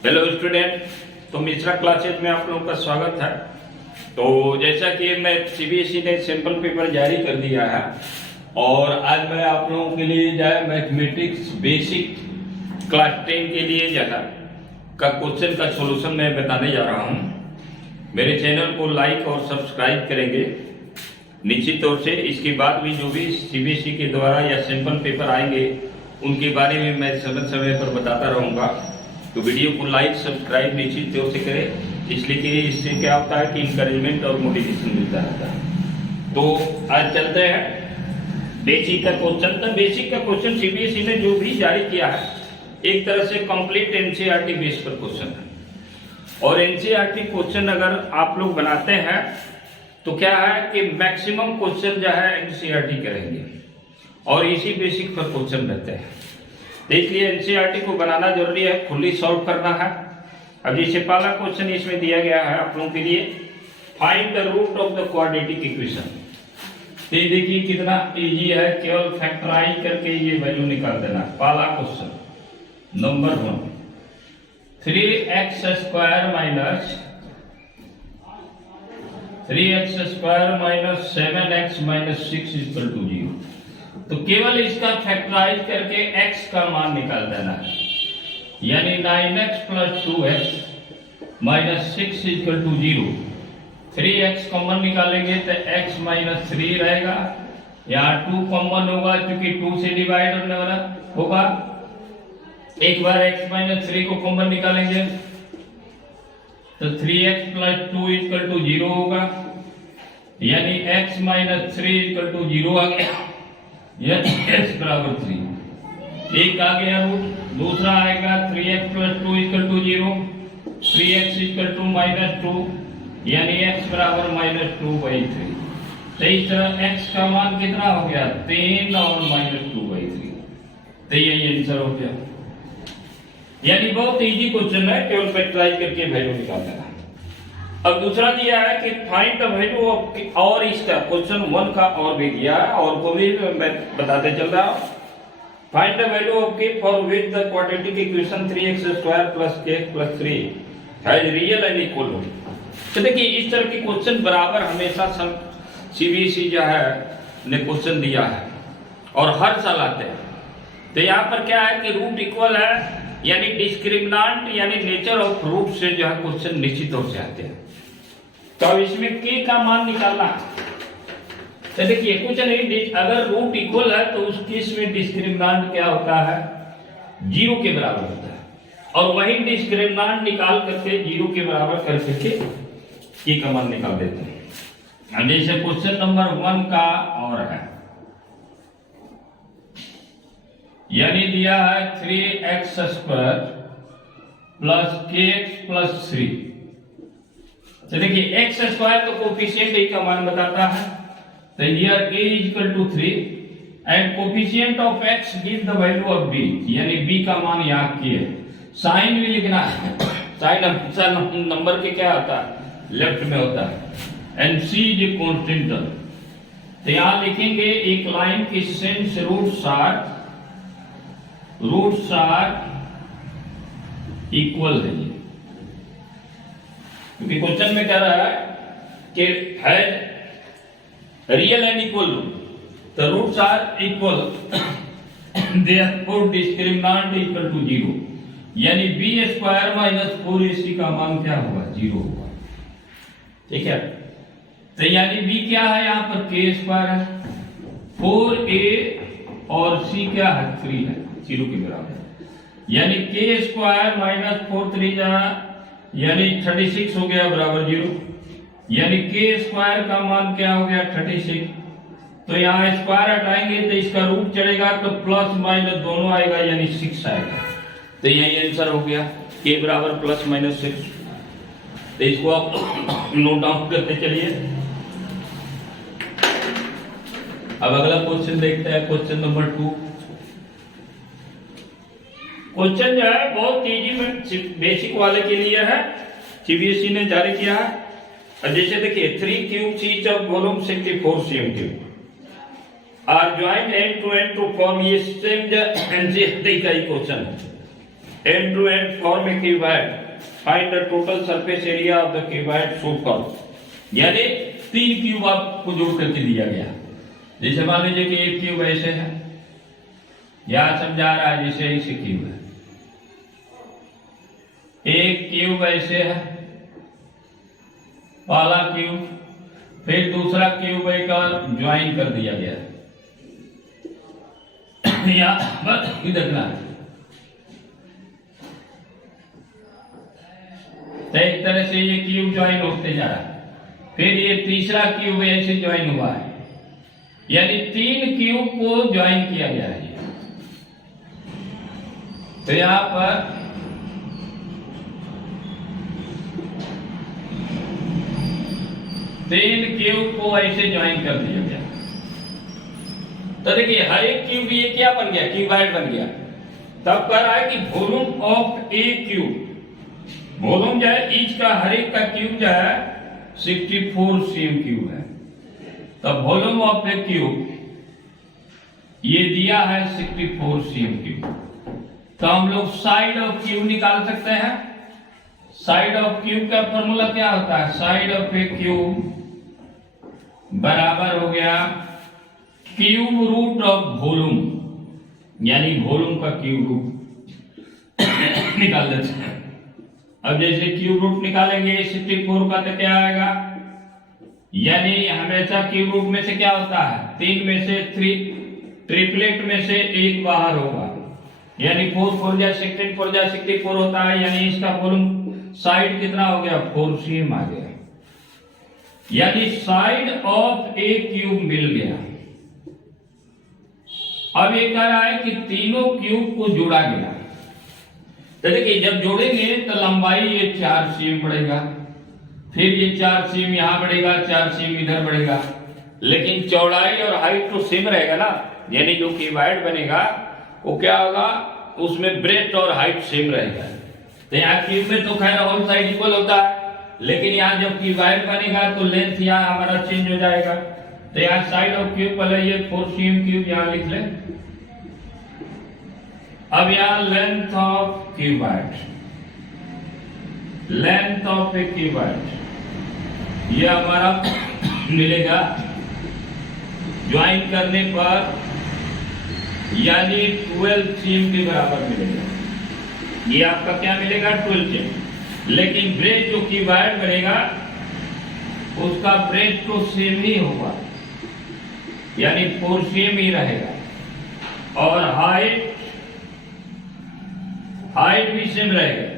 Hello student, तो Mishra classes में आप लोगों का स्वागत है। तो जैसा कि मैं सीबीएसई ने सैंपल पेपर जारी कर दिया है और आज मैं आप लोगों के लिए जो है मैथमेटिक्स बेसिक क्लास 10 के लिए जो है का क्वेश्चन का सॉल्यूशन मैं बताने जा रहा हूं। मेरे चैनल को लाइक और सब्सक्राइब करेंगे निश्चित तौर से। इसके बाद भी जो भी सीबीएसई के द्वारा या सैंपल पेपर आएंगे उनके बारे में मैं समय समय पर बताता रहूंगा। तो वीडियो को लाइक सब्सक्राइब निश्चित तौर से करें, इसलिए कि इससे क्या होता है कि इंकरेजमेंट और मोटिवेशन मिलता रहता है। तो आज चलते हैं बेसिक का क्वेश्चन। तो बेसिक का क्वेश्चन सीबीएसई ने जो भी जारी किया है एक तरह से कंप्लीट एनसीईआरटी बेस पर क्वेश्चन है। और एनसीईआरटी क्वेश्चन अगर आप लोग बनाते हैं तो क्या है कि मैक्सिमम क्वेश्चन जो है एनसीईआरटी करेंगे और इसी बेसिक पर क्वेश्चन रहते हैं। तो इसलिए एनसीईआरटी को बनाना जरूरी है, फुल्ली सॉल्व करना है। अब जैसे पहला क्वेश्चन इसमें दिया गया है आप लोगों के लिए, find the root of the quadratic equation. ये देखिए कितना इजी है, केवल फैक्टराइज करके ये वैल्यू निकाल देना। पहला question number 1, 3x square minus 7x minus 6 equal to 0। तो केवल इसका फैक्टराइज करके x का मान निकाल देना है, यानी 9x plus 2x minus 6 equal to 0। 3x common निकालेंगे तो x माइनस 3 रहेगा, यहाँ 2 कॉमन होगा क्योंकि 2 से डिवाइड होने वाला होगा। एक बार x माइनस 3 को कॉमन निकालेंगे तो 3x प्लस 2 इक्वल टू 0 होगा, यानी x माइनस 3 इक्वल टू 0 आ गया, x बराबर 3। एक आ गया रूट, दूसरा आएगा 3x plus 2 equal to 0, 3x equal to minus 2, यानी x बराबर माइनस 2/3। तो इस तरह x का मान कितना हो गया, 3 और माइनस 2/3। तो यही आंसर हो गया। यानी बहुत इजी क्वेश्चन है, केवल फैक्टराइज करके वैल्यू निकालना है। अब दूसरा दिया है कि फाइंड द वैल्यू ऑफ, और इसका क्वेश्चन 1 का और भी दिया है और वो भी मैं बताते चल रहा हूं। Find the value of k for which the quadratic equation 3x square plus kx plus 3 has real and equal root. तो देखिए इस तरह के क्वेश्चन बराबर हमेशा सीबीएसई जो है ने क्वेश्चन दिया है और हर साल आते हैं। तो यहाँ पर क्या है कि रूट इक्वल है, यानी डिस्क्रिमिनेंट यानी नेचर ऑफ रूट से जो है क्वेश्चन निश्चित तौर से आते हैं। तो अब इसमें k का मान निकालना है। तो देखिए कुछ नहीं, अगर रूट इक्वल है तो उस केस में डिस्क्रिमिनेंट क्या होता है, 0 के बराबर होता है। और वही डिस्क्रिमिनेंट निकाल करके 0 के बराबर कर करके k का मान निकाल देते हैं। जैसे क्वेश्चन नंबर 1 का और है, यानी दिया है 3x square plus kx plus 3। तो देखिए x स्क्वायर तो कोफिशिएंट a का मान बताता है, तो here a is equal to 3 and coefficient of x give the value of b, यानी b का मान यहाँ k है। साइन भी लिखना है, साइन हमेशा नंबर के क्या होता है, लेफ्ट में होता है। And c is a constant term. तो यहाँ लिखेंगे एक लाइन की सेंस रूट्स आर इक्वल है, क्योंकि क्वेश्चन में कह रहा है कि has real and equal root, तो roots are equal, therefore discriminant equal to 0, यानी b स्क्वायर माइनस 4ac का मान क्या होगा, 0 होगा। ठीक है, तो यानी b क्या है, यहाँ पर k स्क्वायर है, 4a और c क्या है, 3 है, 0 के बराबर, यानी k स्क्वायर माइनस 4 3 यानी 36 हो गया बराबर 0, यानी k स्क्वायर का मान क्या हो गया, 36। तो यहाँ स्क्वायर हटाएंगे तो इसका रूट चढ़ेगा तो प्लस माइनस दोनों आएगा, यानी 6 आएगा। तो यही आंसर हो गया, k बराबर प्लस माइनस 6। तो इसको आप नोट डाउन करते चलिए। अब अगला क्वेश्चन देखते हैं, क्वेश्चन नंबर 2। क्वेश्चन जो है बहुत इजी में बेसिक वाले के लिए है, सीबीएसई ने जारी किया है। अब जैसे देखिए 3 cubes each of volume 64 cm are joint end to form, ये सेम एनसीईआरटी का ही क्वेश्चन है। end to end form a cuboid. Find the total surface area of the cuboid so called. यानी 3 क्यूब आपको जोड़ करके दिया गया। जैसे मान लीजिए कि एक क्यूब ऐसे है, यहां समझा रहा है जैसे ऐसे क्यूब है, एक क्यूब ऐसे है, पहला क्यूब, फिर दूसरा क्यूब एक और ज्वाइन कर दिया गया। बस ये देखना है, तो एक तरह से ये क्यूब ज्वाइन होते जा रहा है, फिर ये तीसरा क्यूब ऐसे ज्वाइन हुआ है, यानी 3 क्यूब को ज्वाइन किया गया है। तो यहां पर तीन क्यूब को ऐसे ज्वाइन कर दिया गया। तो देखिए हर एक क्यूब ये क्या बन गया, क्यूबॉइड बन गया। तब कह रहा है कि volume of A cube, volume जो है ईच का, हर एक का क्यूब जो है 64 cm क्यूब है। तब वॉल्यूम ऑफ ए क्यूब ये दिया है 64 cm क्यूब। तो हम लोग साइड ऑफ क्यूब निकाल सकते हैं। साइड ऑफ क्यूब का फॉर्मूला क्या होता है, साइड ऑफ ए क्यूब बराबर हो गया क्यूब रूट ऑफ वॉल्यूम, यानी वॉल्यूम का क्यूब रूट निकाल देते हैं। अब जैसे क्यूब रूट निकालेंगे 64 का तो क्या आएगा, यानी हमेशा क्यूब रूट में से क्या होता है, 3 में से 3, ट्रिपलेट में से 1 बाहर होगा, यानी 4 4 जा 16 4 जा 64 होता है। यानी इसका वॉल्यूम साइड कितना हो गया, 4 cm आ गया, यानी साइड ऑफ ए क्यूब मिल गया। अब ये कह रहा है कि तीनों क्यूब को जोड़ा गया। तो देखिए जब जोड़ेंगे तो लंबाई ये 4 cm बढ़ेगा, फिर ये 4 cm यहां बढ़ेगा, 4 cm इधर बढ़ेगा, लेकिन चौड़ाई और हाइट तो सेम रहेगा ना, यानी जो क्यूबॉइड बनेगा वो क्या होगा, उसमें ब्रेथ और हाइट सेम रहेगा। तो यहाँ क्यूब में तो खैर ऑल साइड इक्वल होता है, लेकिन यहाँ जब क्यूबॉइड बनेगा तो लेंथ यहाँ हमारा चेंज हो जाएगा। तो यहाँ साइड ऑफ क्यूब पहले ये 4 cm क्यूब यहाँ लिख लें। अब यहाँ length of cuboid, length of A cuboid ये हमारा मिलेगा ज्वाइन करने पर, यानी 12 cm के बराबर मिलेगा। ये आपका क्या मिलेगा, 12 cm। लेकिन ब्रेथ जो क्यूबॉइड बनेगा उसका ब्रेथ तो सेम ही होगा, यानी 4 cm ही रहेगा, और हाइट भी सेम रहेगा,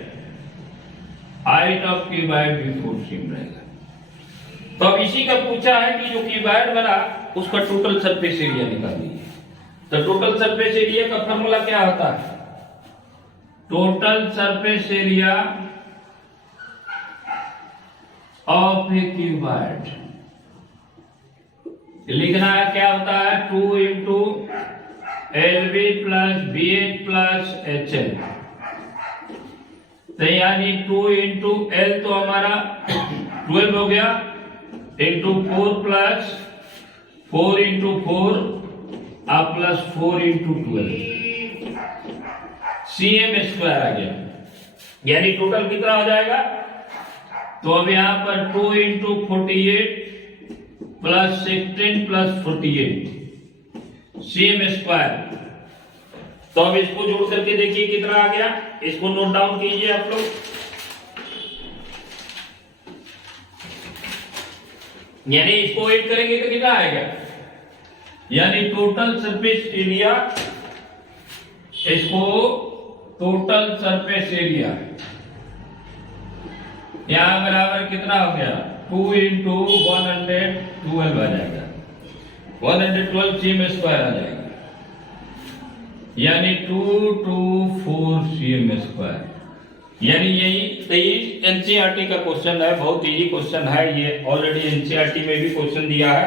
हाइट ऑफ क्यूबॉइड भी 4 cm रहेगा। तो अब इसी का पूछा है कि जो क्यूबॉइड बना उसका टोटल सरफेस एरिया निकाल दीजिए। तो टोटल सरफेस एरिया का फॉर्मूला क्या होता है, total surface area of A cuboid लिखना है, क्या होता है, 2 into LB plus BH plus HL। तो यानी 2 इंटू L तो हमारा 12 हो गया, इंटू 4 प्लस 4 इंटू 4 अब प्लस 4 इंटू 12 cm स्क्वायर आ गया, यानी टोटल कितना हो जाएगा। तो अब यहां पर 2 into 48 plus 16 plus 48 cm square. तो अब इसको जोड़ करके देखिए कितना आ गया, इसको नोट डाउन कीजिए आप लोग। यानी इसको ऐड करेंगे तो कितना आएगा, यानी टोटल सरफेस एरिया, इसको टोटल सरफेस एरिया यहां बराबर कितना हो गया, 2 इंटू 112 आ जाएगा, 112 cm स्क्वायर आ जाएगा, यानी 224 cm स्क्वायर। यानी यही 23 एनसीईआरटी का क्वेश्चन है, बहुत इजी क्वेश्चन है ये, ऑलरेडी एनसीईआरटी में भी क्वेश्चन दिया है।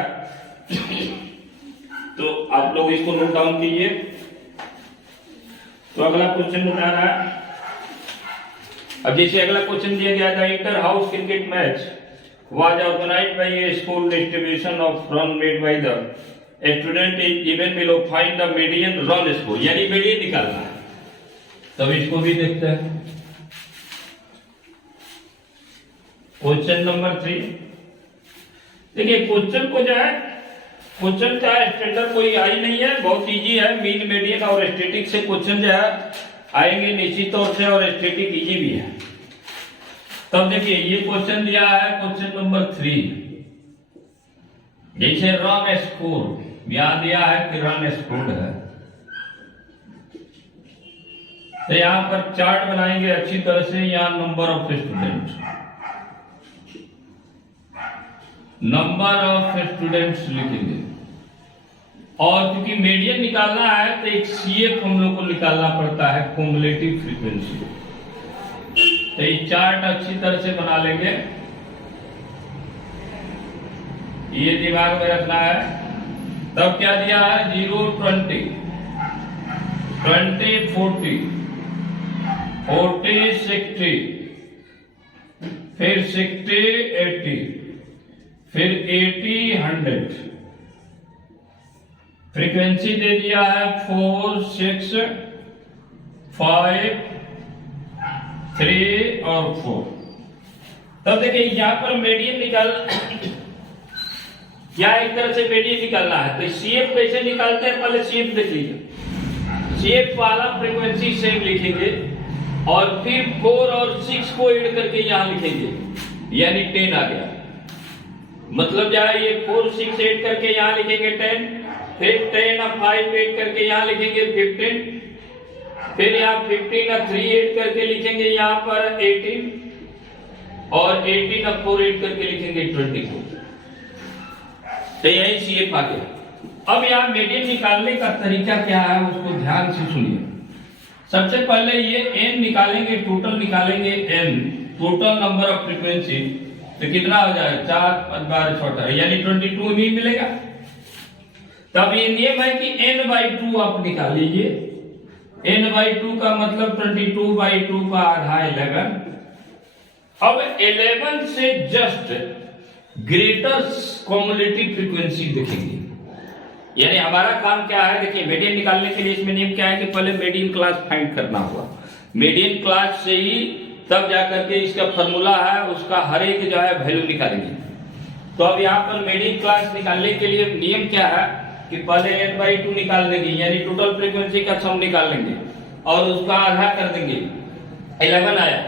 तो आप लोग इसको नोट डाउन कीजिए। तो अगला क्वेश्चन बता रहा है, अब जैसे अगला क्वेश्चन दिया गया था, inter house cricket match was organized by a school, distribution of run made by the student is given below, find the median run score, यानी मीडियन निकालना है। तब इसको भी देखते हैं। Question number 3। देखिए क्वेश्चन को जो है, क्वेश्चन का स्टैंडर्ड कोई आई नहीं है, बहुत इजी है। मीन, मीडियन और स्टैटिक से क्वेश्चन जो है आएंगे निश्चित तौर से, और स्टैटिक इजी भी है। तब देखिए ये क्वेश्चन दिया है, क्वेश्चन नंबर 3। जैसे रन स्कूल यहां दिया है कि रन स्कूल है, तो यहां पर चार्ट बनाएंगे अच्छी तरह से। यहां number of student, number of students लिखेंगे, और क्योंकि मीडियन निकालना है तो एक सीएफ हम लोग को निकालना पड़ता है, क्युमुलेटिव फ्रीक्वेंसी। तो ये चार्ट अच्छी तरह से बना लेंगे, ये दिमाग में रखना है। तब क्या दिया है, 0 20 20 40 40 60, फिर 60 80, फिर 80 100। फ्रीक्वेंसी दे दिया है 4 6 5 3 और 4। तब देखिए यहां पर मीडियन निकाल, या एक तरह से मीडियन निकालना है, तो सीएफ कैसे निकालते हैं, पहले सीएफ देख लीजिए। सीएफ वाला फ्रीक्वेंसी सेम लिखेंगे, और फिर 4 और 6 को ऐड करके यहां लिखेंगे, यानी 10 आ गया। मतलब जो है ये 4 6 ऐड करके यहां लिखेंगे 10, फिर 10 और 5 ऐड करके यहां लिखेंगे 15, फिर यहाँ 15 और 3 ऐड करके लिखेंगे यहाँ पर 18, और 18 और 4 ऐड करके लिखेंगे 24। तो यही सीएफ आ गया। अब यहाँ मीडियन निकालने का तरीका क्या है उसको ध्यान से सुनिए। सबसे पहले ये n निकालेंगे, टोटल निकालेंगे n, total number of frequency. तो कितना हो जाएगा, 4 5 12 6, यानी 22 ही मिलेगा। तब ये नियम है कि n/2 आप निकाल लीजिए। n/2 का मतलब 22/2 का आधा 11। अब 11 से जस्ट ग्रेटर कम्युलेटिव फ्रीक्वेंसी देखेंगे, यानी हमारा काम क्या है। देखिए मीडियन निकालने के लिए इसमें नियम क्या है कि पहले मीडियन क्लास फाइंड करना होगा। मीडियन क्लास से ही तब जाकर के इसका फॉर्मूला है, उसका हर एक जो है वैल्यू निकालेंगे। तो अब यहाँ पर मीडियन क्लास निकालने के लिए नियम क्या है कि पहले n/2 निकाल देंगे, यानी टोटल फ्रीक्वेंसी का सम निकाल लेंगे, और उसका आधा कर देंगे, 11 आया।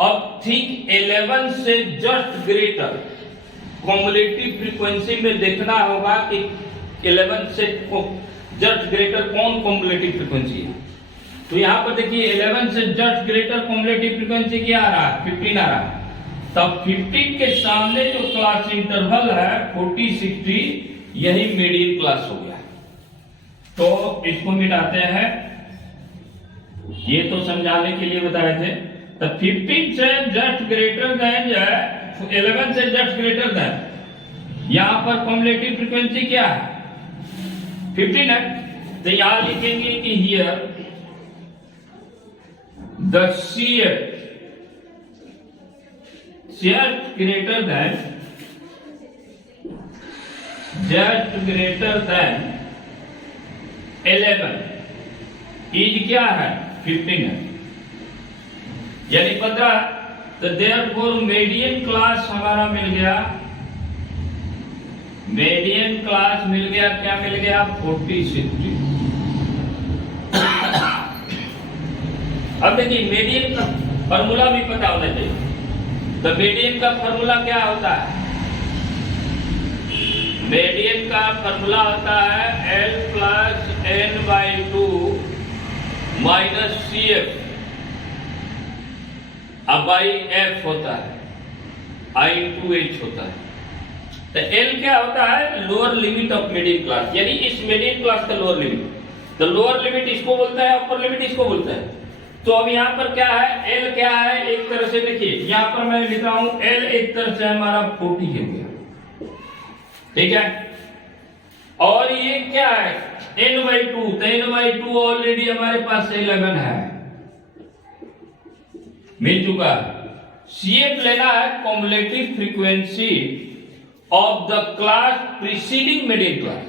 अब ठीक 11 से जस्ट ग्रेटर कम्युलेटिव फ्रीक्वेंसी में देखना होगा कि 11 से जस्ट ग्रेटर कौन कम्युलेटिव फ्रीक्वेंसी है। तो यहाँ पर देखिए 11 से जस्ट ग्रेटर कम्युलेटिव फ्रीक्वेंसी क्या आ रहा है, 15 आ रहा है। तब 15 के सामने जो क्लास इंटरवल है 40 60, यही मीडियन क्लास हो गया। तो इसको मिटाते हैं, ये तो समझाने के लिए बताए थे। तो 15 से जस्ट ग्रेटर देन जो है 11 से जस्ट ग्रेटर देन, यहां पर कम्युलेटिव फ्रीक्वेंसी क्या है, 15 है। तो यहां लिखेंगे कि here the CF just greater than 11 is क्या है, 15 है, यानी 15। तो देयरफॉर मीडियन क्लास हमारा मिल गया, मीडियन क्लास मिल गया, क्या मिल गया, 40 60। अब देखिए मीडियन का फॉर्मूला भी पता होना चाहिए। तो मीडियन का फॉर्मूला क्या होता है, मीडियन का फॉर्मूला होता है L + n/2 माइनस CF अब f होता है, I/H होता है। तो L क्या होता है, lower limit of median class, यानी इस मीडियन क्लास का लोअर लिमिट। तो लोअर लिमिट इसको बोलता है, अपर लिमिट इसको बोलता है। तो अब यहाँ पर क्या है, L क्या है, एक तरह से देखिए यहाँ पर मैं लिख रहा हूं L एक तरह से हमारा 40 है, ठीक है। और ये क्या है, n/2, तो n/2 ऑलरेडी हमारे पास 11 है, मिल चुका है। CF लेना है cumulative frequency of the class preceding median class,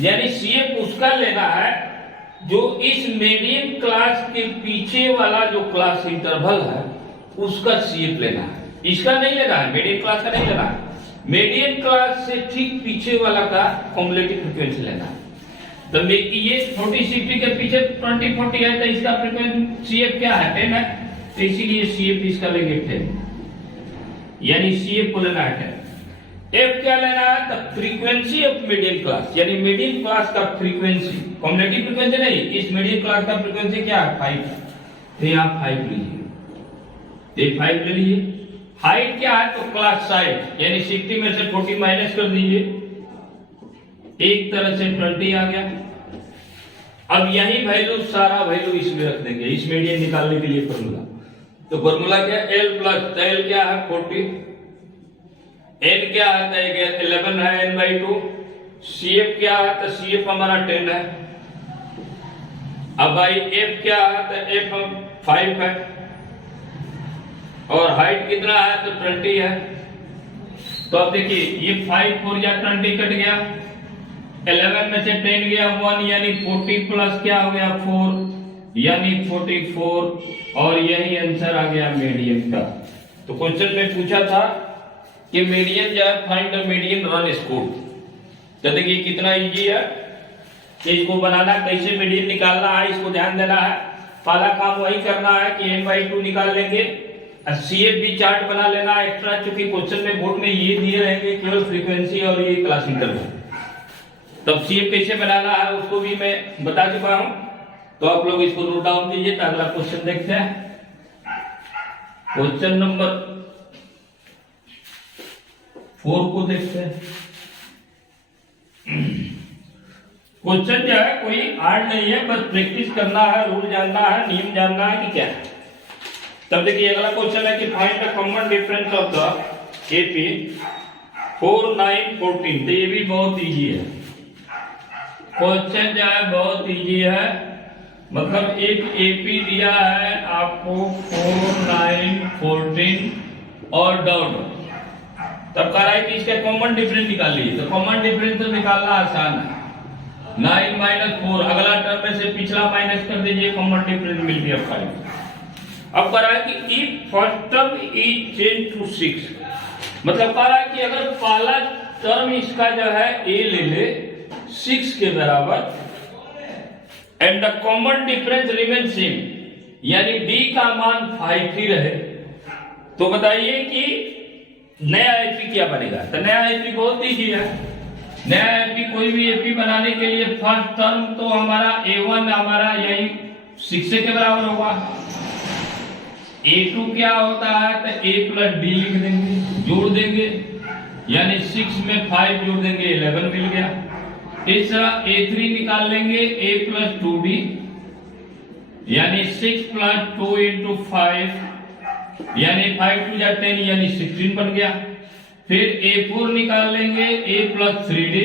यानी CF उसका लेना है जो इस मीडियन क्लास के पीछे वाला जो क्लास इंटरवल है उसका सीएफ लेना है, इसका नहीं लेना है, मीडियन क्लास का नहीं लेना है, मीडियन क्लास से ठीक पीछे वाला का कॉम्युलेटिव फ्रीक्वेंसी लेना है। तो ये 40-60 के पीछे 20-40 है, तो इसका फ्रीक्वेंसी सीएफ क्या है, 10 है, तो इसीलिए सीएफ इसका लेंगे 10, यानी सीएफ को लेना है 10। एफ क्या लेना है, the frequency of median class, यानी मीडियन क्लास का फ्रीक्वेंसी, कॉम्युलेटिव फ्रीक्वेंसी नहीं, इस मीडियन क्लास का फ्रीक्वेंसी क्या है, 5 है, तो यहाँ 5 लीजिए, 5 ले लीजिए। हाइट क्या है, तो क्लास साइज, यानी 60 में से 40 माइनस कर दीजिए, एक तरह से 20 आ गया। अब यही वैल्यू सारा वैल्यू इसमें रख देंगे, इस मीडियन निकालने के लिए फॉर्मूला। तो फॉर्मूला क्या है, एल प्लस, तो एल क्या है 40, एन क्या है तो 11 है n/2, सीएफ क्या है तो सीएफ हमारा 10 है। अब भाई एफ क्या है तो एफ 5 है, और हाइट कितना है तो 20 है। तो अब देखिए ये 5 4 या 20 कट गया, 11 में से 10 गया 1, यानी 40 प्लस क्या हो गया 4, यानी 44, और यही आंसर आ गया मीडियन का। तो क्वेश्चन में पूछा था कि मीडियन जो है find the median run scope, तो देखिए कितना इजी है कि इसको बनाना, कैसे मीडियन निकालना है इसको ध्यान देना है। पहला काम वही करना है कि n/2 निकाल लेंगे, सीएफ भी चार्ट बना लेना एक्स्ट्रा, चूंकि क्वेश्चन में बोर्ड में ये दिए रहेंगे केवल फ्रीक्वेंसी और ये क्लास इंटरवल। तब सीएफ कैसे बनाना है उसको भी मैं बता चुका हूं, तो आप लोग इसको नोट डाउन कीजिए। तो अगला क्वेश्चन देखते हैं, क्वेश्चन नंबर 4 को देखते हैं। क्वेश्चन जो है कोई हार्ड नहीं है, बस प्रैक्टिस करना है, रूल जानना है, नियम जानना है कि क्या है। तब देखिए अगला क्वेश्चन है कि find the common difference of the AP 4 9 14। तो ये भी बहुत इजी है, क्वेश्चन जो है बहुत इजी है, मतलब एक एपी दिया है आपको 4 9 14 और डॉट, तब कह रहा है कि इसका कॉमन डिफरेंस निकालिए। तो कॉमन डिफरेंस निकालना आसान है, 9 - 4, अगला टर्म में से पिछला माइनस कर दीजिए, कॉमन डिफरेंस मिल गया 5। अब कह रहा है कि if first term is change to 6, मतलब कह रहा है कि अगर पहला टर्म इसका जो है a ले ले 6 के बराबर, and the common difference remain same, यानी d का मान 5 ही रहे, तो बताइए कि नया एपी क्या बनेगा। तो नया एपी बहुत इजी है, नया एपी कोई भी एपी बनाने के लिए फर्स्ट टर्म तो हमारा a1 हमारा यही 6 के बराबर होगा, a2 क्या होता है तो a + d लिख देंगे, जोड़ देंगे, यानी 6 में 5 जोड़ देंगे 11 मिल गया। इस तरह a3 निकाल लेंगे, a + 2d, यानी 6 + 2 × 5, यानी 5 × 2 = 10, यानी 16 बन गया। फिर a4 निकाल लेंगे, a + 3d,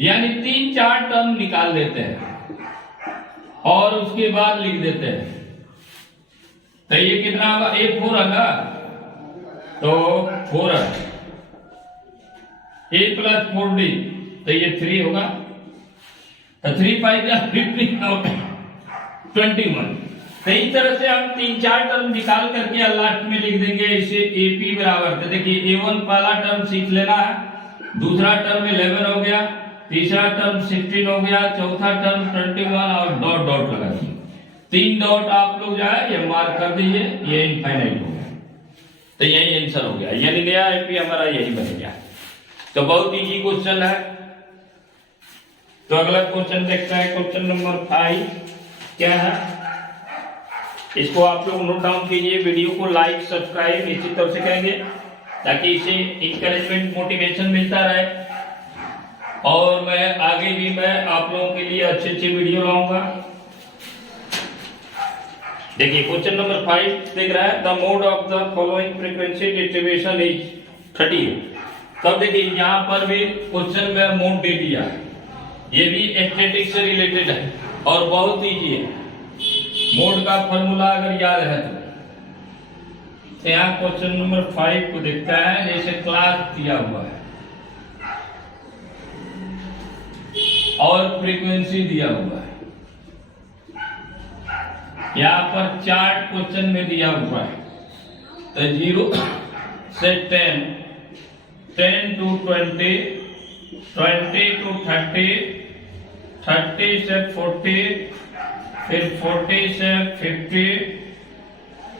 यानी 3-4 टर्म निकाल लेते हैं और उसके बाद लिख देते हैं। तो ये कितना होगा, a4 है ना, तो 4 है, a + 4d, तो ये 3 होगा, तो 3 × 5 = 21। तो इस तरह से हम 3-4 टर्म निकाल करके लास्ट में लिख देंगे इसे AP बराबर। तो देखिए a1 पहला टर्म 6 लेना है, दूसरा टर्म 11 हो गया, तीसरा टर्म 16 हो गया, चौथा टर्म 21 और डॉट डॉट लगा दीजिए, 3 डॉट आप लोग जो है ये मार्क कर दीजिए, ये इनफाइनाइट हो गया। तो यही आंसर हो गया, यानी नया एपी हमारा यही बन गया। तो बहुत इजी क्वेश्चन है। तो अगला क्वेश्चन देखते हैं, क्वेश्चन नंबर 5 क्या है, इसको आप लोग नोट डाउन कीजिए, वीडियो को लाइक सब्सक्राइब इसी तरह से करेंगे ताकि इसे इंकरेजमेंट मोटिवेशन मिलता रहे, और मैं आगे भी मैं आप लोगों के लिए अच्छे अच्छे वीडियो लाऊंगा। देखिए क्वेश्चन नंबर 5 देख रहा है, the mode of the following frequency distribution is 30। तब देखिए यहाँ पर भी क्वेश्चन में मोड दे दिया है, ये भी स्टैटिक से रिलेटेड है और बहुत इजी है। मोड का फॉर्मूला अगर याद है तो यहाँ क्वेश्चन नंबर 5 को देखता है, जैसे क्लास दिया हुआ है और फ्रीक्वेंसी दिया हुआ है, यहाँ पर चार्ट क्वेश्चन में दिया हुआ है, तो 0 से 10, 10 to 20, 20 to 30, 30 से 40, फिर 40 से 50,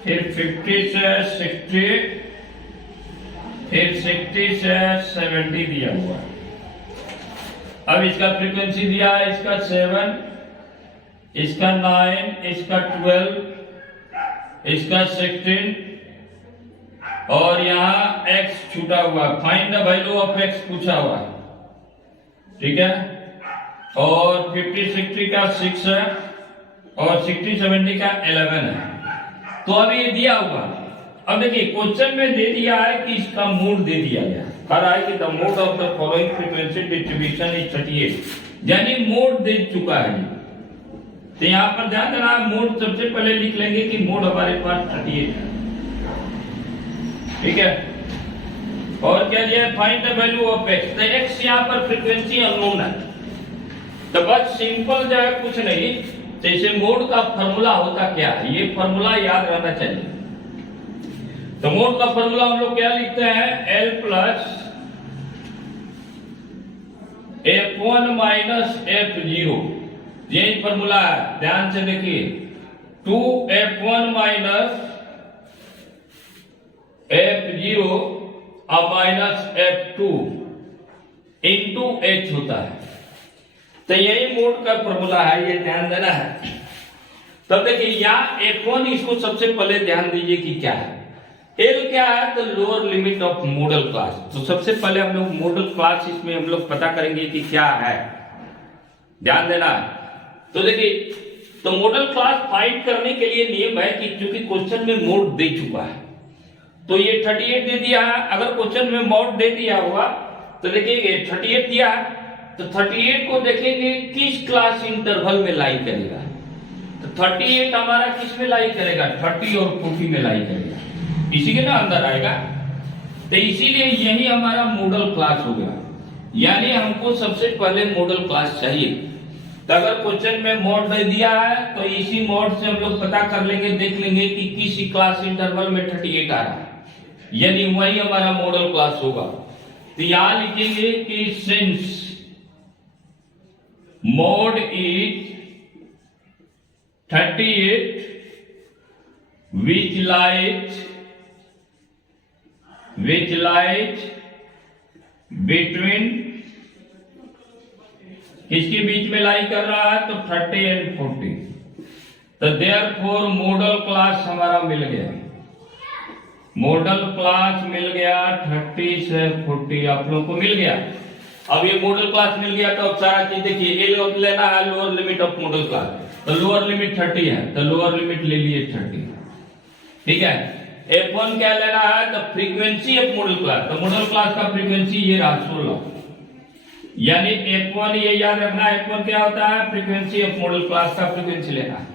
फिर 50 से 60, फिर 60 से 70 दिया हुआ है। अब इसका फ्रीक्वेंसी दिया है, इसका 7, इसका 9, इसका 12, इसका 16 और यहाँ x छूटा हुआ। Find the value of x पूछा हुआ, ठीक है। और 50 60 का 6 है और 60 70 का 11 है। तो अब ये दिया हुआ, अब देखिए क्वेश्चन में दे दिया है कि इसका मोड दे दिया गया, कह रहा है कि the mode of the following frequency distribution is 38, यानी मोड दे चुका है। तो यहाँ पर ध्यान देना, मोड सबसे पहले लिख लेंगे कि मोड हमारे पास 38 है, ठीक है। और क्या दिया है, find the value of x। तो x यहाँ पर फ्रीक्वेंसी अननोन है, तो बस सिंपल जो है कुछ नहीं, जैसे मोड का फॉर्मूला होता क्या है, ये फॉर्मूला याद रहना चाहिए। तो मोड का फॉर्मूला हम लोग क्या लिखते हैं, L plus F1 minus F0, यही फॉर्मूला है, ध्यान से देखिए। 2F1 माइनस F0 और माइनस F2 इंटू H होता है। तो यही मोड का फॉर्मूला है, ये ध्यान देना है। तब देखिए यहाँ F1, इसको सबसे पहले ध्यान दीजिए कि क्या है। L क्या है, तो lower limit of model class. तो सबसे पहले हम लोग मॉडल क्लास इसमें हम लोग पता करेंगे कि क्या है, ध्यान देना है। तो देखिए, तो मॉडल क्लास फाइंड करने के लिए नियम है कि क्योंकि क्वेश्चन में मोड दे चुका है, तो ये 38 दे दिया है। अगर क्वेश्चन में मोड दे दिया हुआ तो देखिए 38 दिया है, तो 38 को देखेंगे किस क्लास इंटरवल में लाई करेगा। तो 38 हमारा किस में लाई करेगा, 30 और 40 में लाई करेगा, इसी के ना अंदर आएगा। तो इसीलिए यही हमारा मॉडल क्लास हो गया, यानी हमको सबसे पहले मॉडल क्लास चाहिए। तो अगर क्वेश्चन में मोड दे दिया है तो इसी मोड से हम लोग पता कर लेंगे, देख लेंगे कि किस क्लास इंटरवल में 38 आ रहा है, यानी वही हमारा मॉडल क्लास होगा। तो यहां लिखेंगे कि since mode is 38 which lies between, किसके बीच में लाई कर रहा है, तो 30 एंड 40। तो देयरफॉर मॉडल क्लास हमारा मिल गया, मॉडल क्लास मिल गया 30 से 40 आप लोगों को मिल गया। अब ये मॉडल क्लास मिल गया तो अब सारा चीज देखिए, एल लेना है lower limit of model class, तो लोअर लिमिट 30 है, तो लोअर लिमिट ले लिए 30, ठीक है। F1 क्या लेना है, तो फ्रीक्वेंसी ऑफ मॉडल क्लास, तो मॉडल क्लास का फ्रीक्वेंसी ये रहा 16, यानी F1 ये याद रखना, F1 क्या होता है, फ्रीक्वेंसी ऑफ मॉडल क्लास का फ्रीक्वेंसी लेना है।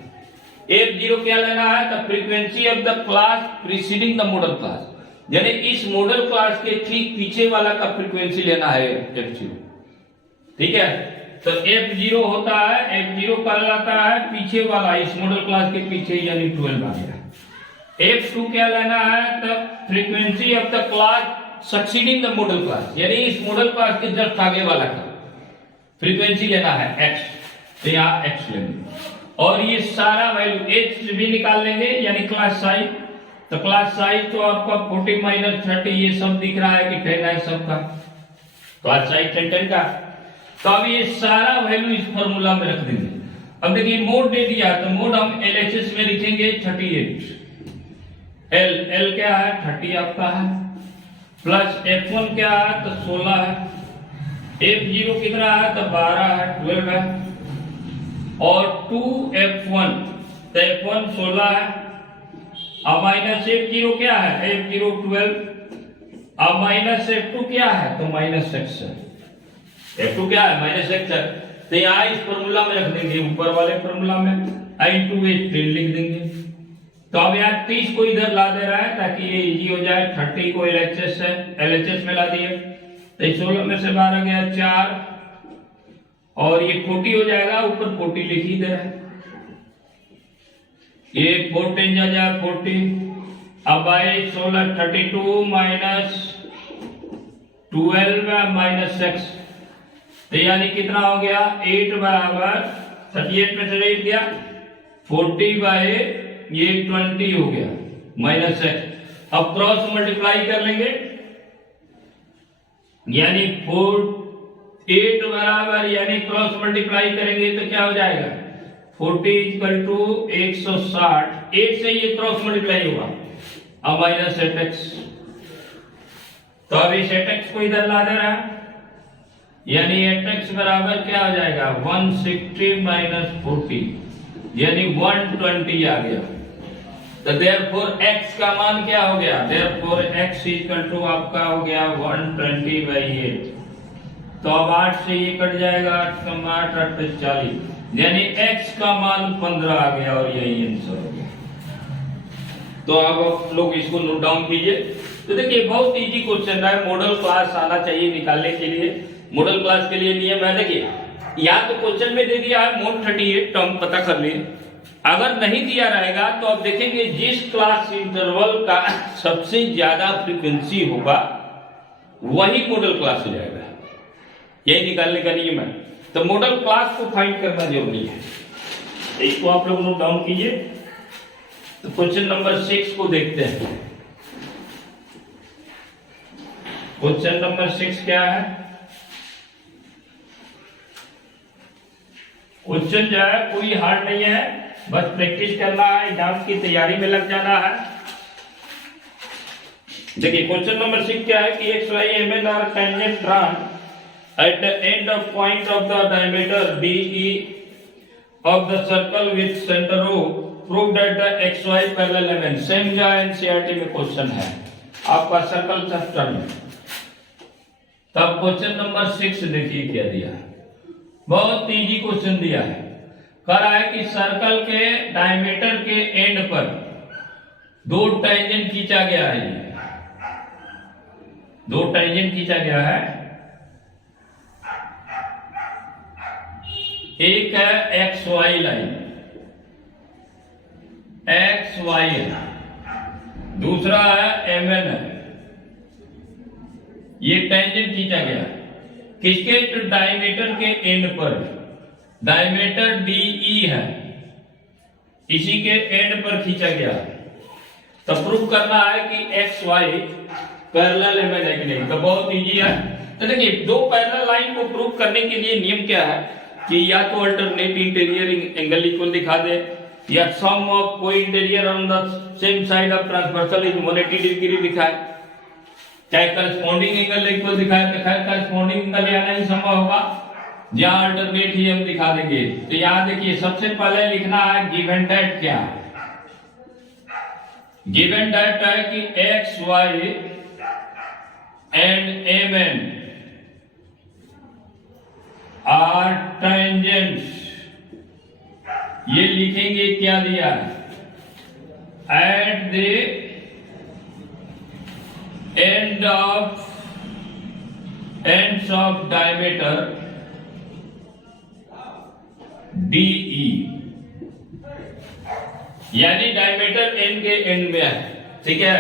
F0 क्या लेना है, तो frequency of the class preceding the model class, यानी इस मॉडल क्लास के ठीक पीछे वाला का फ्रीक्वेंसी लेना है F0, ठीक है। तो F0 होता है, F0 कहलाता है पीछे वाला, इस मॉडल क्लास के पीछे, यानी 12 आ गया। F2 क्या लेना है, तो frequency of the class succeeding the model class, यानी इस मॉडल क्लास के जस्ट आगे वाला का फ्रीक्वेंसी लेना है X, तो यहाँ X लेंगे। और ये सारा वैल्यू H भी निकाल लेंगे, यानी क्लास साइज। तो क्लास साइज तो आपका 40 माइनस 30, ये सब दिख रहा है कि 10 है सबका, क्लास साइज 10 का। तो अब ये सारा वैल्यू इस फॉर्मूला में रख देंगे। अब देखिए मोड दे दिया, तो मोड हम LHS में लिखेंगे 38, L क्या है 30 आपका है, प्लस F1 क्या है, तो 16 है, F0 कितना है, तो 12 है, 12 है, और 2F1, तो F1 16 है, अब माइनस F0 क्या है, F0 12, अब माइनस F2 क्या है, तो माइनस x है, F2 क्या है, माइनस x है। तो यहाँ इस फॉर्मूला में रख देंगे, ऊपर वाले फॉर्मूला में I2H 10 लिख देंगे। तो अब यहाँ 30 को इधर ला दे रहा है ताकि ये इजी हो जाए, 30 को LHS में ला दिए, तो 16 में से 12 गया 4, और ये 40 हो जाएगा, ऊपर 40 लिख ही दे रहा है, ये 14 जा 40, अब आए 16 32 माइनस 12 माइनस 6, तो यानी कितना हो गया 8 बराबर 38 में से 8 गया 40 बाय ये 20 हो गया माइनस 6। अब क्रॉस मल्टीप्लाई कर लेंगे, यानी 8 बराबर यानी क्रॉस मल्टीप्लाई करेंगे तो क्या हो जाएगा 40 इक्वल टू 160, 8 से ये क्रॉस मल्टीप्लाई होगा, अब माइनस 8x, तो अब इस 8x को इधर ला दे रहा है, यानी 8x बराबर क्या हो जाएगा 160 माइनस 40 यानी 120 आ गया। तो देयरफॉर x का मान क्या हो गया, देयरफॉर x इक्वल टू आपका हो गया 120/8, तो अब 8 से ये कट जाएगा 8 का 8 8 40, यानी x का मान 15 आ गया और यही आंसर हो गया। तो अब आप लोग इसको नोट डाउन कीजिए। तो देखिए बहुत इजी क्वेश्चन है, मॉडल क्लास आना चाहिए निकालने के लिए। मॉडल क्लास के लिए नियम है, देखिए या तो क्वेश्चन में दे दिया है मोड 38 टर्म पता कर लिए, अगर नहीं दिया रहेगा तो आप देखेंगे जिस क्लास इंटरवल का सबसे ज्यादा फ्रीक्वेंसी होगा वही मॉडल क्लास हो जाएगा, यही निकालने का नियम है। तो मॉडल क्लास को फाइंड करना जरूरी है, इसको आप लोग नोट डाउन कीजिए। तो क्वेश्चन नंबर 6 को देखते हैं। क्वेश्चन नंबर 6 क्या है, क्वेश्चन जो है कोई हार्ड नहीं है, बस प्रैक्टिस करना है, एग्जाम की तैयारी में लग जाना है। देखिए क्वेश्चन नंबर 6 क्या है कि x y mn are tangent drawn at the end of point of the diameter DE of the circle with center O, prove that the xy parallel mn। Same जो एनसीईआरटी में question है आपका circle chapter में। तब question number 6 देखिए क्या दिया है, बहुत इजी क्वेश्चन दिया है। कह रहा है कि सर्कल के डायमीटर के एंड पर 2 टेंजेंट खींचा गया है, 2 टेंजेंट खींचा गया है, एक है X Y line, X Y है, दूसरा है एम एन है। ये टेंजेंट खींचा गया किसके, तो डायमीटर के एंड पर, डायमीटर डीई है, इसी के एंड पर खींचा गया। तो प्रूव करना है कि X Y parallel M N है कि नहीं। तो बहुत इजी है। तो देखिए 2 पैरेलल लाइन को प्रूव करने के लिए नियम क्या है कि या तो अल्टरनेट इंटीरियर एंगल इक्वल दिखा दे, या सम ऑफ कोई interior on the same side of transversal is 180 degree दिखाए, चाहे करस्पॉन्डिंग एंगल इक्वल दिखाए। तो खैर करस्पॉन्डिंग एंगल यहाँ नहीं संभव होगा, जहां अल्टरनेट ही हम दिखा देंगे। तो यहाँ देखिए सबसे पहले लिखना है गिवन दैट क्या है, गिवन दैट है कि X Y and M N are tangents. ये लिखेंगे क्या दिया है, at the ends of diameter DE, यानी डायमीटर एन के एंड में है, ठीक है।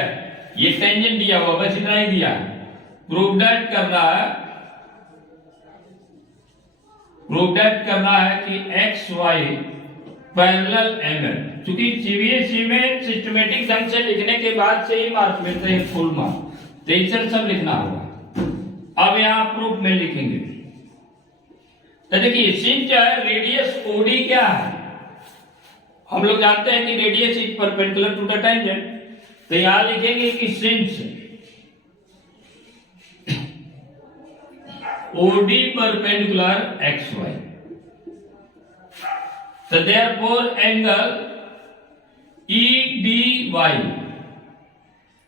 ये टेंजेंट दिया हुआ, बस इतना ही दिया। प्रूव दैट करना है, प्रूव दैट करना है कि X Y parallel M N. क्योंकि सीबीएसई में सिस्टमेटिक ढंग से लिखने के बाद से ही मार्क्स मिलते हैं, फुल मार्क्स, तो इसे सब लिखना होगा। अब यहां प्रूफ में लिखेंगे। तो देखिए सिंच है, रेडियस ओडी क्या है, हम लोग जानते हैं कि radius is perpendicular to the tangent. तो यहां लिखेंगे कि since OD perpendicular X Y, तो देयरफॉर एंगल EDY,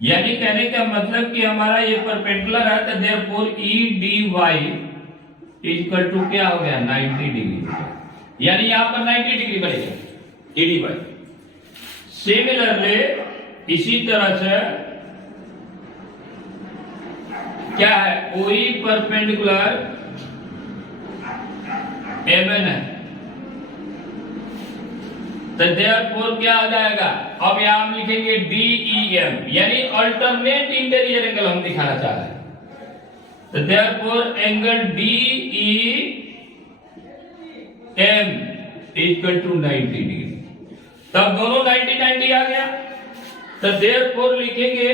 यानी कहने का मतलब कि हमारा ये परपेंडिकुलर है, तो देयरफॉर EDY इक्वल टू क्या हो गया 90 डिग्री, यानी यहां पर 90 डिग्री बनेगा EDY। सिमिलरली इसी तरह से क्या है, OE परपेंडिकुलर MN है, तो देयरफॉर क्या आ जाएगा, अब यहां हम लिखेंगे DEM, यानी अल्टरनेट इंटीरियर एंगल हम दिखाना चाह रहे हैं। तो therefore angle DEM equal to 90 degree. तब दोनों 90-90 आ गया। तो देयरफॉर लिखेंगे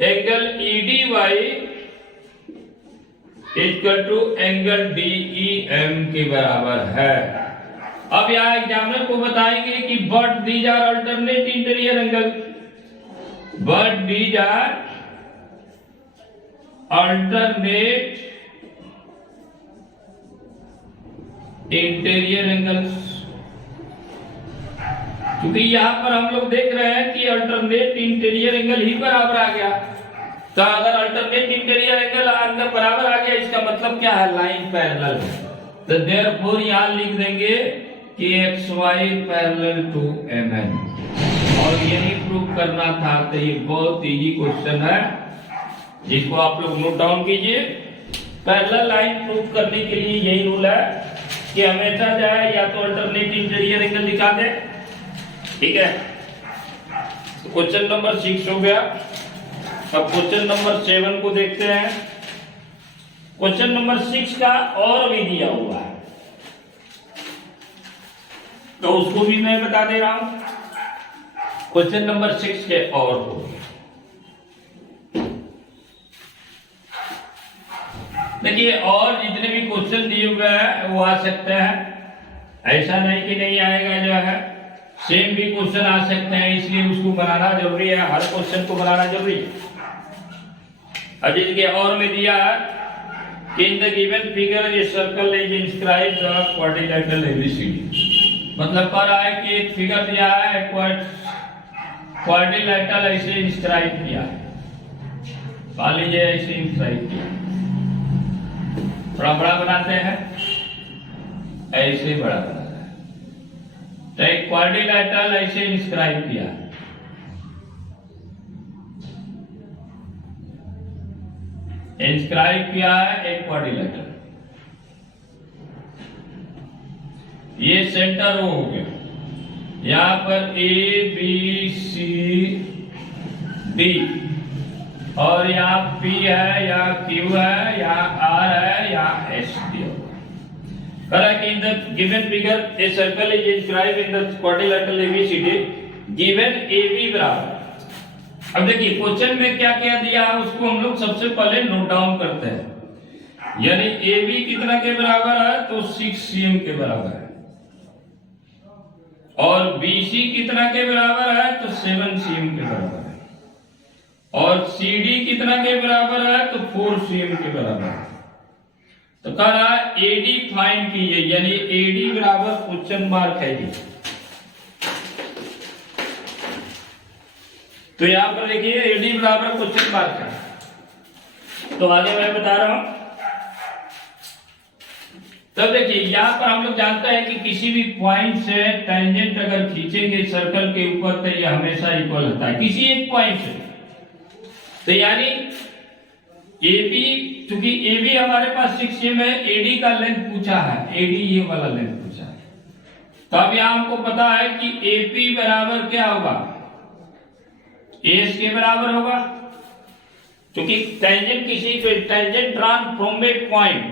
angle EDY equal to angle DEM के बराबर है। अब यहां एग्जामिनर को बताएंगे कि but these are alternate interior angle, but these are alternate interior angles. क्योंकि यहां पर हम लोग देख रहे हैं कि अल्टरनेट इंटीरियर एंगल ही बराबर आ गया। तो अगर अल्टरनेट इंटीरियर एंगल अंदर बराबर आ गया, इसका मतलब क्या है, लाइन पैरेलल है। तो देयरफॉर यहां लिख देंगे कि XY पैरेलल टू MN, और यही प्रूव करना था। तो ये बहुत इजी क्वेश्चन है, जिसको आप लोग नोट डाउन कीजिए। पैरेलल लाइन प्रूव करने के लिए यही रूल है कि हमेशा जाए या तो अल्टरनेट इंटीरियर एंगल दिखा दे, ठीक है। तो क्वेश्चन नंबर 6 हो गया। अब क्वेश्चन नंबर 7 को देखते हैं। क्वेश्चन नंबर 6 का और भी दिया हुआ है, तो उसको भी मैं बता दे रहा हूं। क्वेश्चन नंबर 6 के और हो गया। देखिए, और जितने भी क्वेश्चन दिए हुए हैं वो आ सकते हैं, ऐसा नहीं कि नहीं आएगा। जो है सेम भी क्वेश्चन आ सकते हैं, इसलिए उसको बनाना जरूरी है, हर क्वेश्चन को बनाना जरूरी है। अब इसके और में दिया है कि in the given figure a circle is inscribed the quadrilateral ABCD। मतलब कह रहा है कि एक फिगर दिया है, क्वाड्रिलेटरल ऐसे इंस्क्राइब किया है, मान लीजिए ऐसे इंस्क्राइब किया, थोड़ा बड़ा बनाते हैं, ऐसे बड़ा बनाते हैं। तो एक क्वाड्रिलेटरल ऐसे इंस्क्राइब किया, इंस्क्राइब किया है एक क्वाड्रिलेटरल। ये सेंटर वो हो गया, यहां पर ABCD, और यहाँ P है, यहाँ Q है, यहाँ R है, यहाँ S दिया हुआ है। कि in the given figure a circle is inscribed in the quadrilateral ABCD given AB बराबर। अब देखिए क्वेश्चन में क्या क्या दिया है, उसको हम लोग सबसे पहले नोट डाउन करते हैं। यानी AB कितना के बराबर है, तो 6 cm के बराबर है, और BC कितना के बराबर है, तो 7 cm के बराबर है, और CD कितना के बराबर है, तो 4 cm के बराबर है। तो कह रहा है AD फाइंड कीजिए, यानी AD बराबर क्वेश्चन मार्क है जी। तो यहां पर देखिए AD बराबर क्वेश्चन मार्क है। तो आगे मैं बता रहा हूं। तब देखिए यहां पर हम लोग जानते हैं कि किसी भी पॉइंट से टेंजेंट अगर खींचेंगे सर्कल के ऊपर, तो ये हमेशा इक्वल होता है किसी एक पॉइंट से। तो यानी AB, क्योंकि AB हमारे पास 6 cm है, AD का लेंथ पूछा है, AD ये वाला लेंथ पूछा है। तो अब यहां हमको पता है कि AP बराबर क्या होगा, AS के बराबर होगा, क्योंकि टेंजेंट किसी पे tangent drawn from a point,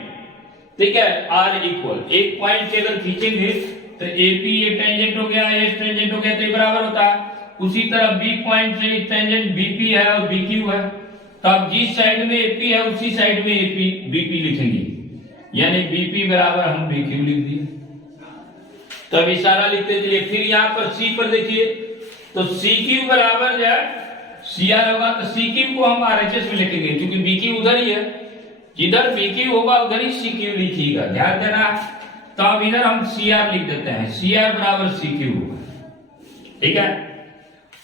ठीक है, R इक्वल एक पॉइंट से अगर खींचेंगे तो AP ये टेंजेंट हो गया, AS टेंजेंट हो गया, तो ये बराबर होता है। उसी तरह B पॉइंट से टेंजेंट BP है और BQ है, तो अब जिस साइड में AP है उसी साइड में BP लिखेंगे, यानी BP बराबर हम BQ लिख दिए। तो अब इशारा लिखते चलिए। फिर यहाँ पर C पर देखिए, तो CQ बराबर जो है CR होगा, तो CQ को हम RHS में लिखेंगे, क्योंकि BQ उधर ही है, जिधर BQ होगा उधर ही CQ लिखिएगा, ध्यान देना। तो अब इधर हम CR लिख देते हैं, CR बराबर CQ होगा, ठीक है।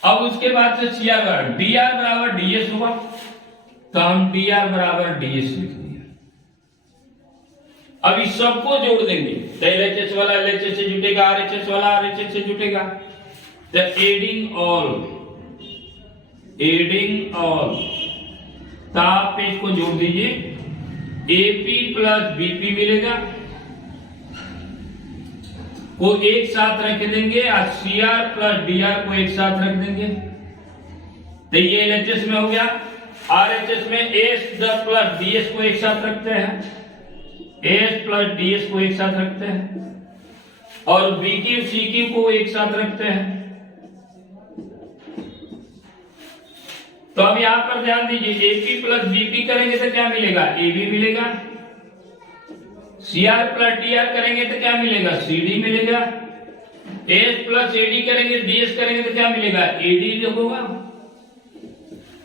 अब उसके बाद से CR बराबर DR बराबर DS होगा, तो हम DR बराबर DS लिख दिया। अब इस सबको जोड़ देंगे, तो LHS वाला LHS से जुटेगा, RHS वाला RHS से जुटेगा। तो एडिंग ऑल, तो आप इसको जोड़ दीजिए, AP प्लस BP मिलेगा, को एक साथ रख देंगे और CR प्लस DR को एक साथ रख देंगे, तो ये LHS में हो गया। RHS में S प्लस DS को एक साथ रखते हैं, S प्लस DS को एक साथ रखते हैं, और BQ CQ को एक साथ रखते हैं। तो अब यहां पर ध्यान दीजिए, AP प्लस BP करेंगे तो क्या मिलेगा, AB मिलेगा। CR प्लस DR करेंगे तो क्या मिलेगा, CD मिलेगा। S प्लस AD करेंगे, DS करेंगे तो क्या मिलेगा, AD होगा।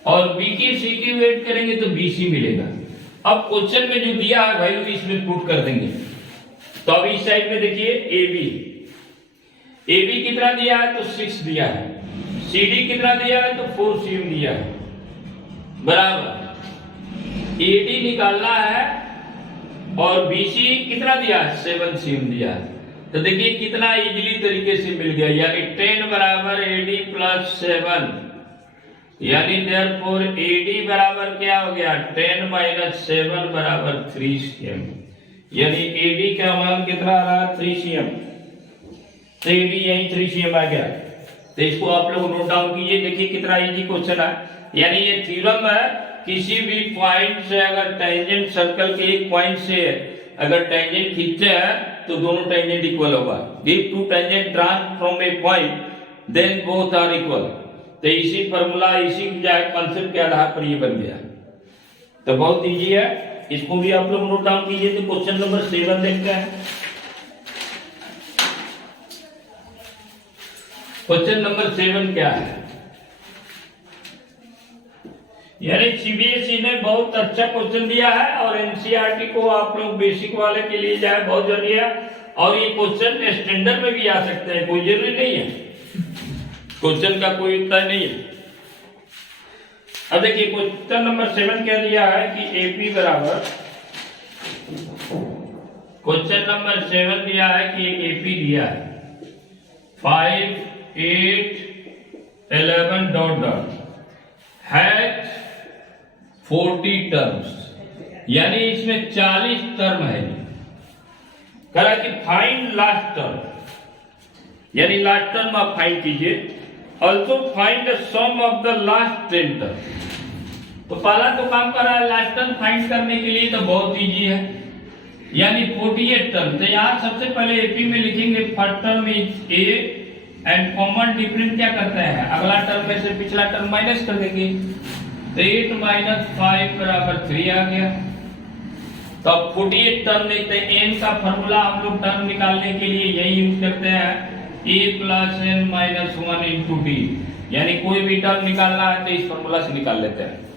और BQ CQ ऐड करेंगे तो BC मिलेगा। अब क्वेश्चन में जो दिया है वैल्यू इसमें पुट कर देंगे। तो अब इस साइड में देखिए AB कितना दिया है, तो 6 दिया है। CD कितना दिया है, तो 4 cm दिया है, बराबर। AD निकालना है और BC कितना दिया है, 7 cm दिया है। तो देखिए कितना इजीली तरीके से मिल गया, यानी 10 बराबर AD प्लस 7, यानी देयरफॉर AD बराबर क्या हो गया, 10 माइनस 7 बराबर 3 cm, यानी AD का मान कितना आ रहा है, 3 cm। तो AD यही 3 cm आ गया। तो इसको आप लोग नोट डाउन कीजिए, देखिए कितना इजी क्वेश्चन है। यानी ये थ्योरम है, किसी भी पॉइंट से अगर टेंजेंट सर्कल के एक पॉइंट से अगर टेंजेंट खींचते हैं तो दोनों टेंजेंट इक्वल होगा। If two tangent drawn from a point then both are equal. तो इसी फार्मूला, इसी कंसेप्ट के आधार पर ये बन गया। तो बहुत इजी है, इसको भी आप लोग नोट डाउन कीजिए। तो क्वेश्चन नंबर 7 देखते हैं। क्वेश्चन नंबर 7 क्या है, यानी CBSE ने बहुत अच्छा क्वेश्चन दिया है और NCERT को आप लोग बेसिक वाले के लिए जाए बहुत जरूरी है। और ये क्वेश्चन स्टैंडर्ड में भी आ सकते हैं, कोई जरूरी नहीं है, क्वेश्चन का कोई तय नहीं है। अब देखिए क्वेश्चन नंबर 7 क्या दिया है कि AP बराबर, क्वेश्चन नंबर 7 दिया है कि एक AP दिया है 5, 8, 11 डॉट डॉट हैज 40 टर्म्स, यानी इसमें 40 टर्म है। कहा कि फाइंड लास्ट टर्म, यानी लास्ट टर्म आप फाइंड कीजिए। Also find the sum of the last 10 term. तो पहला तो काम कर रहा है लास्ट टर्म फाइंड करने के लिए, तो बहुत इजी है, यानी 48 टर्म। तो यहाँ सबसे पहले AP में लिखेंगे first term is A and common difference क्या करते हैं, अगला टर्म में से पिछला टर्म माइनस कर देंगे। तो 8 माइनस 5 बराबर 3 आ गया। तो अब 48 टर्म लिखते हैं। n का फॉर्मूला हम लोग टर्म निकालने के लिए यही यूज करते हैं, a plus n minus 1 into D. यानी कोई भी टर्म निकालना है तो इस फॉर्मूला से निकाल लेते हैं।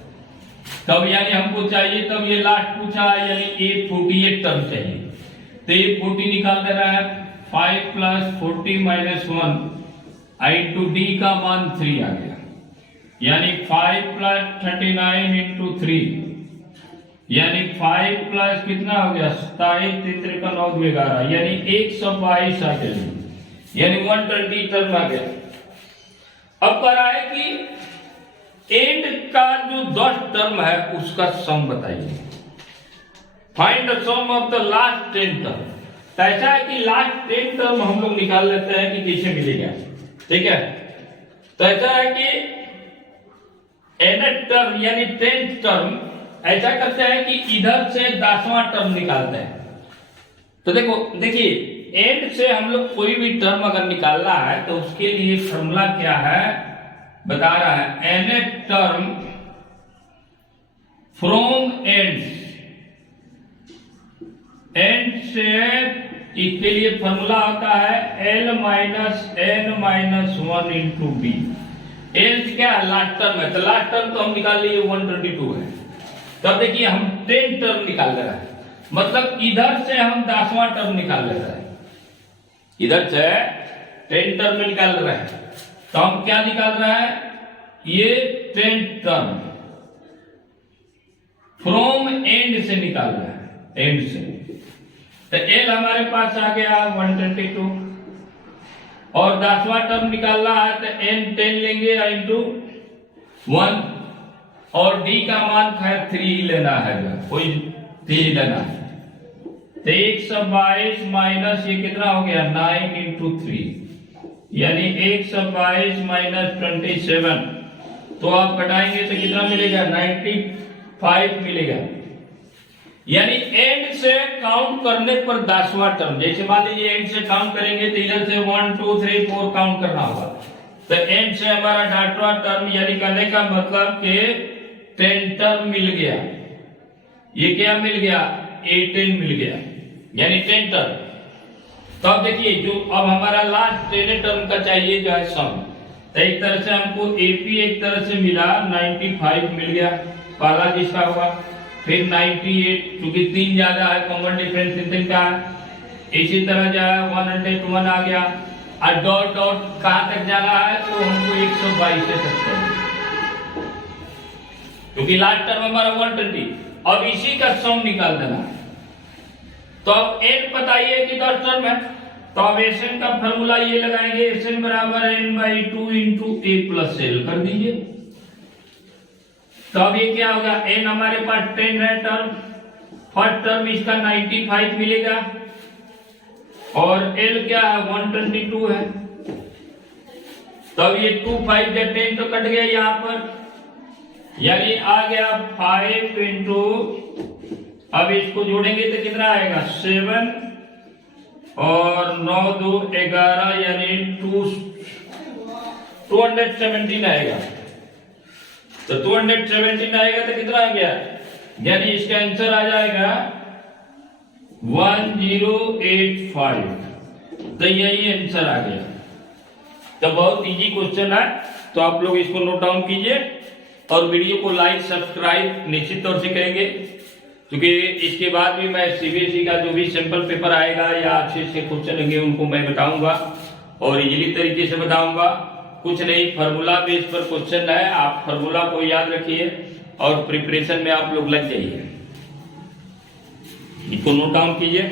तब यानी हमको चाहिए, तब ये लास्ट पूछा है, यानी a 48 टर्म चाहिए। तो ये 40 निकाल दे रहा है, 5 प्लस 40 माइनस 1 इंटू डी का मान 3 आ गया, यानी 5 प्लस 39 इंटू 3, यानी 5 प्लस कितना हो गया 27, 53, 9, 11, यानी 122 आ गया, यानी 120 टर्म आ गया। अब कह रहा है कि एंड का जो 10 टर्म है उसका सम बताइए। Find the sum of the last 10 term. तो ऐसा है कि लास्ट 10 टर्म हम लोग निकाल लेते हैं कि कैसे मिलेगा, ठीक है। तो ऐसा है कि nth टर्म यानी 10th टर्म ऐसा करते हैं कि इधर से 10वां टर्म निकालते हैं। तो देखिए एंड से हम लोग कोई भी टर्म अगर निकालना है तो उसके लिए फॉर्मूला क्या है बता रहा है, nth टर्म फ्रॉम एंड से, इसके लिए फॉर्मूला होता है L minus n minus 1 into D. And क्या है, लास्ट टर्म है, तो लास्ट टर्म तो हम निकाल लिए 122 है। तब देखिए हम 10 टर्म निकाल ले रहे हैं, मतलब इधर से हम 10वां टर्म निकाल ले रहे हैं, इधर से 10 टर्म निकाल रहे हैं। तो हम क्या निकाल रहे हैं, ये 10 टर्म फ्रॉम एंड से निकाल रहे हैं, एंड से। तो L हमारे पास आ गया 122 और 10वां टर्म निकालना है तो n 10 लेंगे इंटू 1 और d का मान खैर 3 लेना है, कोई 3 लेना है। तो 122 माइनस ये कितना हो गया 9 इंटू 3, यानी 122 माइनस 27, तो आप घटाएंगे तो कितना मिलेगा 95 मिलेगा। यानी एंड से काउंट करने पर 10वां टर्म, जैसे मान लीजिए एंड से काउंट करेंगे तो इधर से 1 2 3 4 काउंट करना होगा, तो एंड से हमारा 10वां टर्म, यानी कहने का मतलब कि 10 टर्म मिल गया। ये क्या मिल गया 18 मिल गया, यानी 10 टर्म। तो अब देखिए जो अब हमारा लास्ट 10 टर्म का चाहिए जो है सम, तो एक तरह से हमको एपी एक तरह से मिला 95 मिल गया पहला जिसका होगा, फिर 98 क्योंकि 3 ज्यादा है, कॉमन डिफरेंस इतने का है, इसी तरह जो है 101 आ गया, और डॉट डॉट कहां तक जाना है तो हमको 122 से तक चाहिए, क्योंकि लास्ट टर्म हमारा 120। अब इसी का सम निकाल देना है। तो अब n पता ही है कि 10 टर्म है, तो अब Sn का फार्मूला ये लगाएंगे, Sn बराबर n/2 into a plus l कर दीजिए। तो अब ये क्या होगा, n हमारे पास 10 है टर्म, फर्स्ट टर्म इसका 95 मिलेगा, और l क्या है 122 है। तब ये 2 5 या 10 तो कट गया यहाँ पर, यानी आ गया 5 इंटू, अब इसको जोड़ेंगे तो कितना आएगा 7 और 9 2 11, यानी 217 आएगा। तो 217 आएगा तो कितना आ गया, यानी इसका आंसर आ जाएगा 1085। तो यही आंसर आ गया। तो बहुत इजी क्वेश्चन है, तो आप लोग इसको नोट डाउन कीजिए और वीडियो को लाइक सब्सक्राइब निश्चित तौर से करेंगे, क्योंकि इसके बाद भी मैं सीबीएसई का जो भी सैंपल पेपर आएगा या अच्छे से क्वेश्चन होंगे उनको मैं बताऊंगा और इजीली तरीके से बताऊंगा। कुछ नहीं, फार्मूला बेस पर क्वेश्चन है, आप फार्मूला को याद रखिए और प्रिपरेशन में आप लोग लग जाइए। इसको नोट डाउन कीजिए।